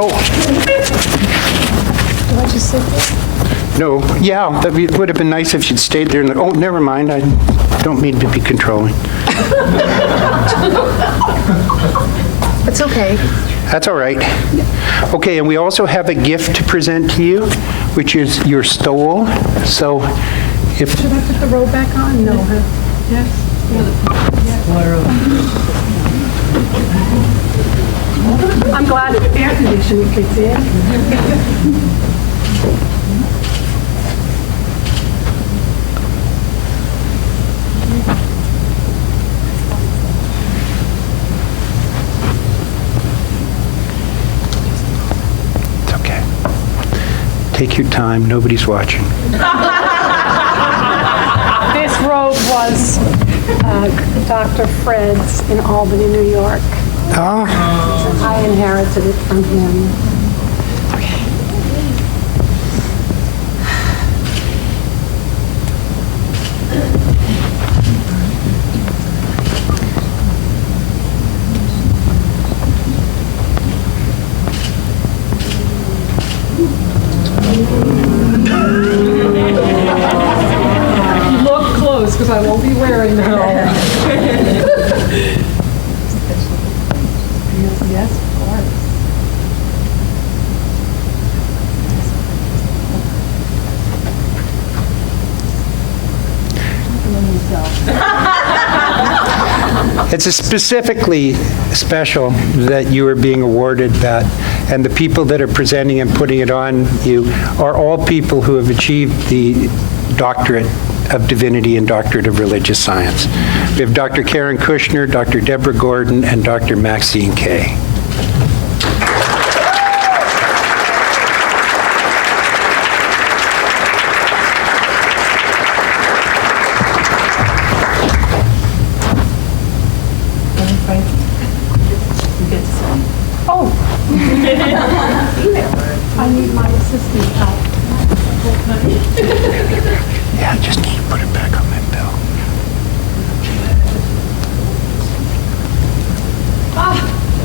Oh, Do I just sit there? no, yeah, that would have been nice if she'd stayed there. Oh, never mind, I don't mean to be controlling. It's okay. That's all right. Okay, and we also have a gift to present to you, which is your stole. So if... Should I put the robe back on? No. Yes? I'm glad it's air conditioning kicks in. It's okay. Take your time, nobody's watching. This robe was Dr. Fred's in Albany, New York. Ah, I inherited it from him. Look close, because I won't be wearing that. Yes, of course. it's specifically special that you are being awarded that, and the people that are presenting and putting it on you are all people who have achieved the Doctorate of Divinity and Doctorate of Religious Science. We have Dr. Karen Kushner, Dr. Deborah Gordon, and Dr. Maxine Kay. Oh. I need my assistant help. Yeah, I just need to put it back on my belt.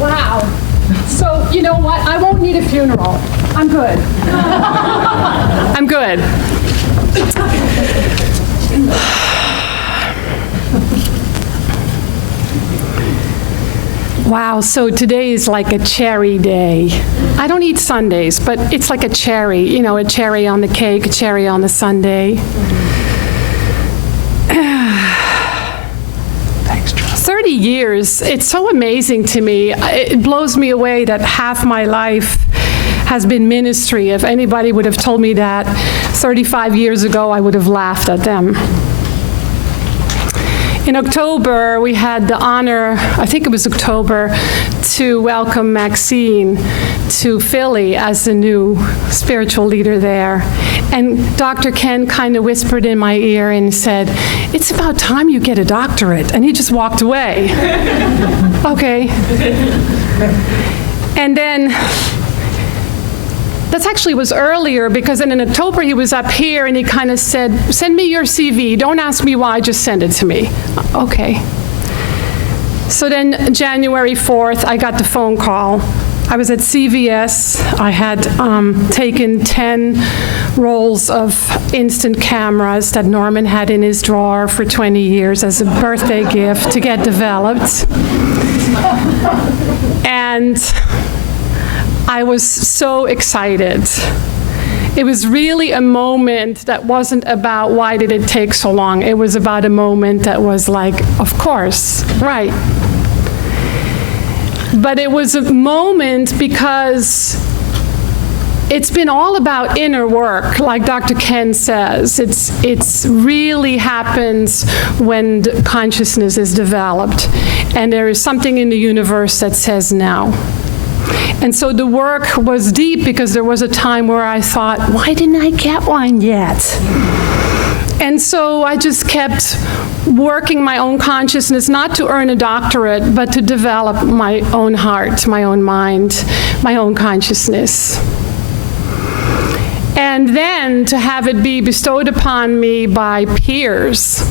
Wow. So, you know what? I won't need a funeral. I'm good. I'm good. Wow, so today is like a cherry day. I don't eat Sundays, but it's like a cherry, you know, a cherry on the cake, a cherry on the sundae. Thanks, John. 30 years, it's so amazing to me. It blows me away that half my life has been ministry. If anybody would have told me that 35 years ago, I would have laughed at them. In October, we had the honor, I think it was October, to welcome Maxine to Philly as the new spiritual leader there. And Dr. Ken kind of whispered in my ear and said, "It's about time you get a doctorate." And he just walked away. Okay. And then, that actually was earlier, because then in October he was up here and he kind of said, "Send me your CV. Don't ask me why, just send it to me." Okay. So then January 4th, I got the phone call. I was at CVS. I had taken 10 rolls of instant cameras that Norman had in his drawer for 20 years as a birthday gift to get developed. And I was so excited. It was really a moment that wasn't about why did it take so long. It was about a moment that was like, of course, right. But it was a moment because it's been all about inner work, like Dr. Ken says. It's really happens when the consciousness is developed. And there is something in the universe that says now. And so the work was deep because there was a time where I thought, why didn't I get one yet? And so I just kept working my own consciousness, not to earn a doctorate, but to develop my own heart, my own mind, my own consciousness. And then to have it be bestowed upon me by peers,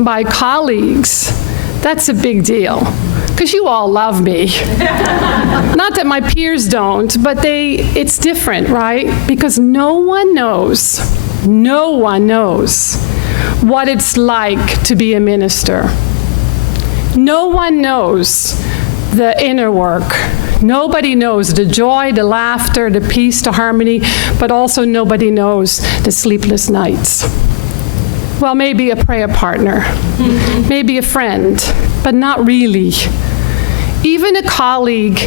by colleagues, that's a big deal. because you all love me. Not that my peers don't, but it's different, right? Because no one knows what it's like to be a minister. No one knows the inner work. Nobody knows the joy, the laughter, the peace, the harmony, but also nobody knows the sleepless nights. Well, maybe a prayer partner, maybe a friend, but not really. Even a colleague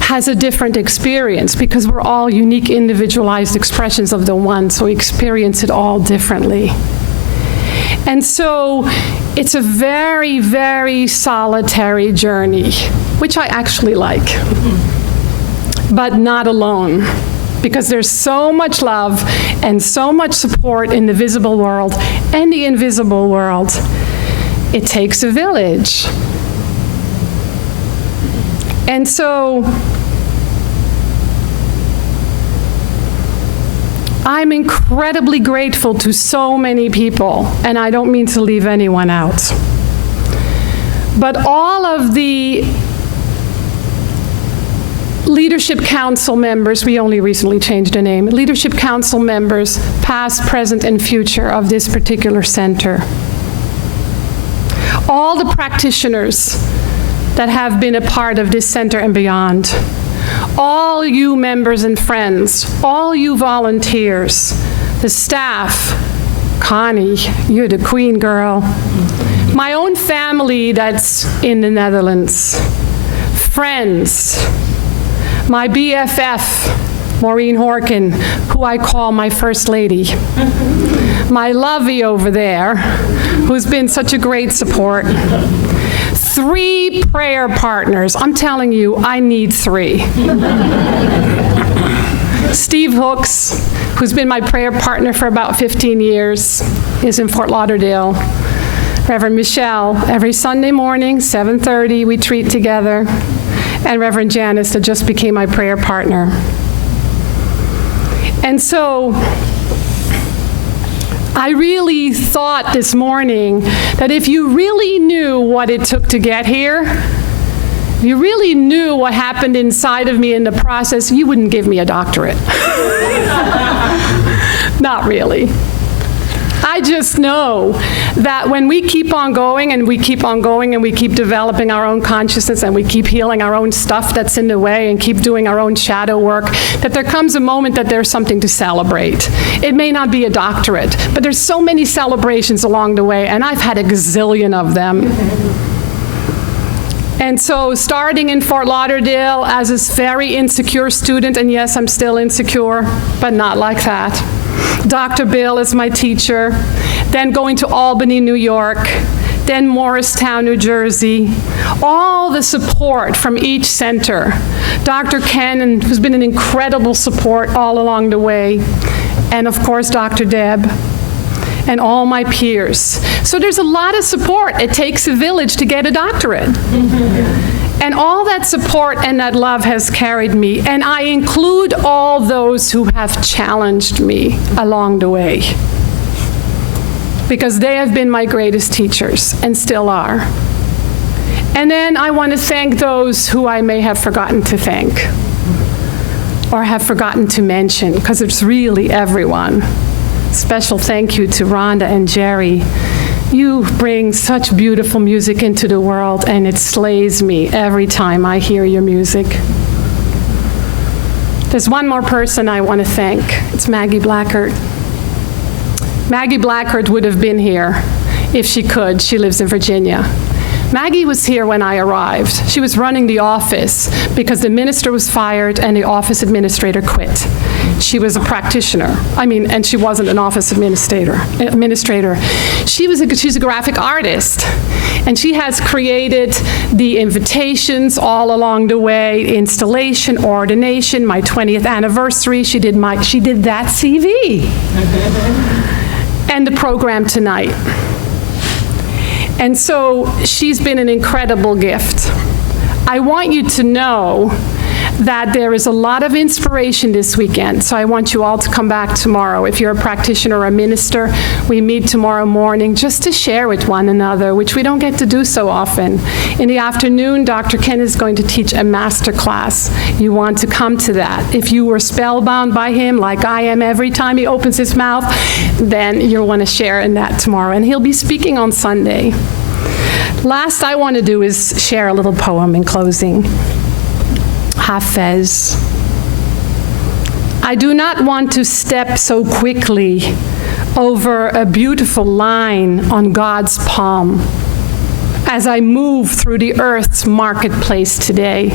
has a different experience because we're all unique, individualized expressions of the one, so we experience it all differently. And so it's a very, very solitary journey, which I actually like, but not alone, because there's so much love and so much support in the visible world and the invisible world. It takes a village. And so I'm incredibly grateful to so many people, and I don't mean to leave anyone out. But all of the Leadership Council members, we only recently changed the name, Leadership Council members, past, present, and future of this particular center. All the practitioners that have been a part of this center and beyond. All you members and friends, all you volunteers, the staff, Connie, you're the queen, girl. My own family that's in the Netherlands, friends, my BFF, Maureen Horkin, who I call my first lady, my lovey over there, who's been such a great support. 3 prayer partners. I'm telling you, I need 3. Steve Hooks, who's been my prayer partner for about 15 years, is in Fort Lauderdale. Reverend Michelle, every Sunday morning, 7:30, we treat together. And Reverend Janice, that just became my prayer partner. And so I really thought this morning that if you really knew what it took to get here, if you really knew what happened inside of me in the process, you wouldn't give me a doctorate. Not really. I just know that when we keep on going and we keep on going and we keep developing our own consciousness and we keep healing our own stuff that's in the way and keep doing our own shadow work, that there comes a moment that there's something to celebrate. It may not be a doctorate, but there's so many celebrations along the way, and I've had a gazillion of them. And so starting in Fort Lauderdale as this very insecure student, and yes, I'm still insecure, but not like that. Dr. Bill is my teacher, then going to Albany, New York, then Morristown, New Jersey. All the support from each center. Dr. Ken, who's been an incredible support all along the way, and of course, Dr. Deb, and all my peers. So there's a lot of support. It takes a village to get a doctorate. And all that support and that love has carried me, and I include all those who have challenged me along the way, because they have been my greatest teachers and still are. And then I want to thank those who I may have forgotten to thank or have forgotten to mention, because it's really everyone. Special thank you to Rhonda and Jerry. You bring such beautiful music into the world, and it slays me every time I hear your music. There's one more person I want to thank. It's Maggie Blackert. Maggie Blackert would have been here if she could. She lives in Virginia. Maggie was here when I arrived. She was running the office because the minister was fired and the office administrator quit. She was a practitioner. And she wasn't an office administrator. She's a graphic artist, and she has created the invitations all along the way, installation, ordination, my 20th anniversary. She did that CV. And the program tonight. And so she's been an incredible gift. I want you to know that there is a lot of inspiration this weekend. So I want you all to come back tomorrow. If you're a practitioner or a minister, we meet tomorrow morning just to share with one another, which we don't get to do so often. In the afternoon, Dr. Ken is going to teach a master class. You want to come to that. If you were spellbound by him, like I am every time he opens his mouth, then you'll want to share in that tomorrow. And he'll be speaking on Sunday. Last I want to do is share a little poem in closing. Hafez. I do not want to step so quickly over a beautiful line on God's palm as I move through the earth's marketplace today.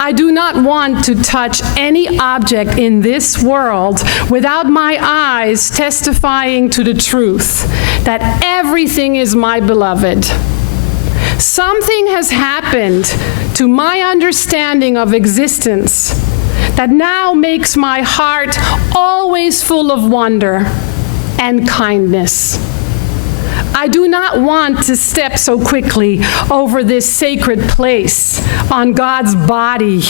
I do not want to touch any object in this world without my eyes testifying to the truth that everything is my beloved. Something has happened to my understanding of existence that now makes my heart always full of wonder and kindness. I do not want to step so quickly over this sacred place on God's body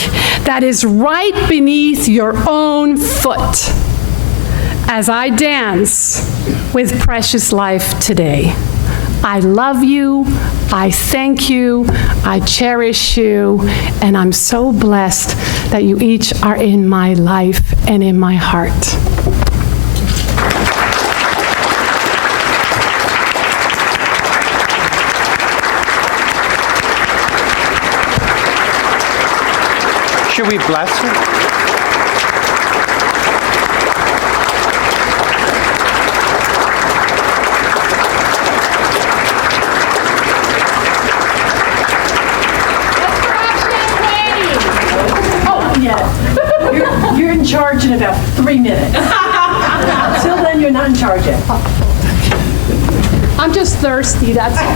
that is right beneath your own foot as I dance with precious life today. I love you, I thank you, I cherish you, and I'm so blessed that you each are in my life and in my heart. Should we bless her? You're in charge in about 3 minutes. Till then, you're not in charge yet. I'm just thirsty, that's all.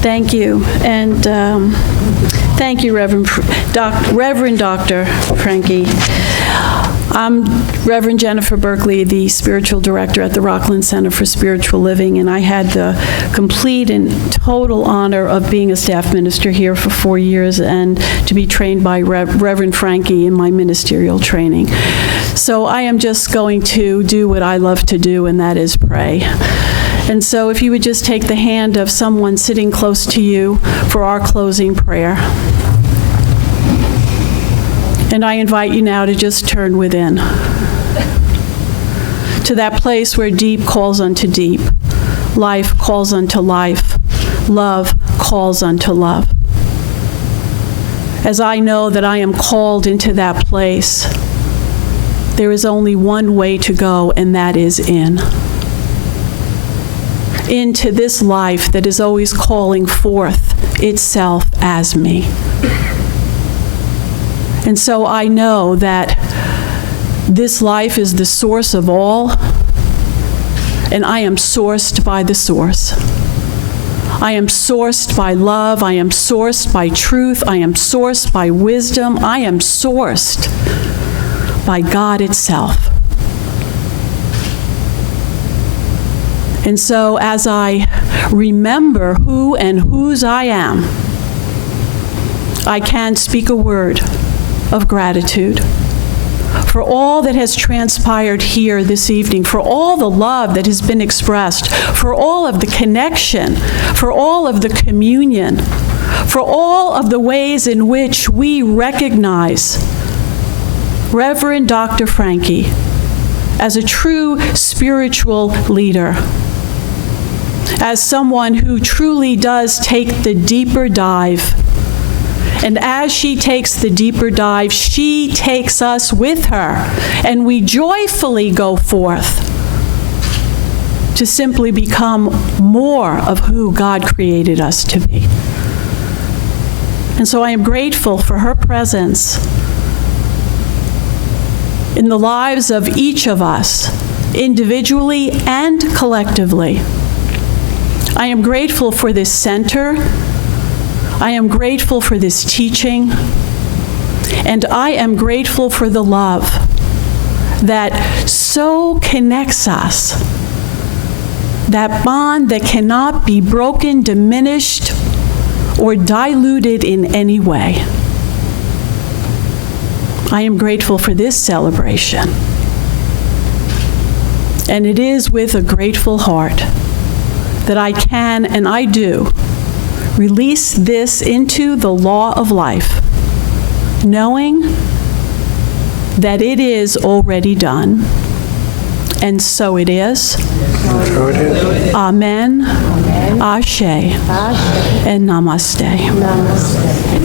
Thank you, and thank you, Reverend Dr. Frankie. I'm Reverend Jennifer Berkeley, the spiritual director at the Rockland Center for Spiritual Living, and I had the complete and total honor of being a staff minister here for 4 years and to be trained by Reverend Frankie in my ministerial training. So I am just going to do what I love to do, and that is pray. And so if you would just take the hand of someone sitting close to you for our closing prayer. And I invite you now to just turn within, to that place where deep calls unto deep, life calls unto life, love calls unto love. As I know that I am called into that place, there is only one way to go, and that is into this life that is always calling forth itself as me. And so I know that this life is the source of all, and I am sourced by the source. I am sourced by love. I am sourced by truth. I am sourced by wisdom. I am sourced by God itself. And so as I remember who and whose I am, I can speak a word of gratitude for all that has transpired here this evening, for all the love that has been expressed, for all of the connection, for all of the communion, for all of the ways in which we recognize Reverend Dr. Frankie as a true spiritual leader, as someone who truly does take the deeper dive. And as she takes the deeper dive, she takes us with her, and we joyfully go forth to simply become more of who God created us to be. And so I am grateful for her presence in the lives of each of us, individually and collectively. I am grateful for this center. I am grateful for this teaching, and I am grateful for the love that so connects us, that bond that cannot be broken, diminished, or diluted in any way. I am grateful for this celebration. And it is with a grateful heart that I can, and I do, release this into the law of life, knowing that it is already done. And so it is. So it is. Amen. Ashe. And namaste. Namaste.